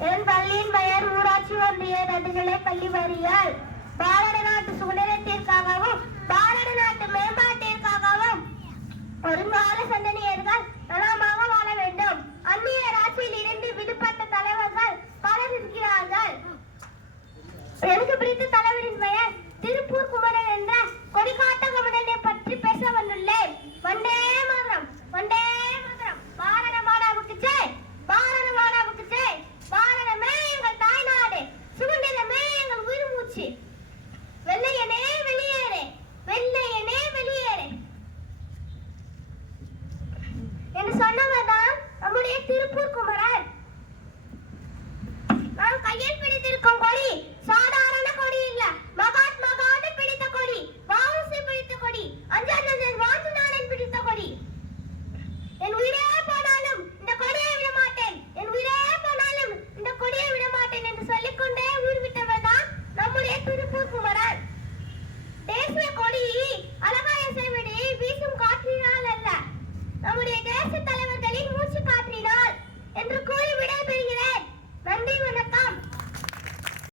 என் பள்ளியின் பெயர் ஊராட்சி ஒன்றிய நடுநிலை பள்ளி வரியால் பாரத நாட்டு சுதந்திரத்திற்காகவும் பாரத நாட்டு மேம்பாட்டிற்காகவும் ஒரு சந்ததியர்கள் சந்தனி போச்சு வெள்ளையனே வெளியேறு. வெள்ளையனே வெளியேறு. என்று சொன்னவர்தான் நம்முடைய திருப்பூர் குமரன் நான் கையில் பிடித்திருக்கும் ese talento.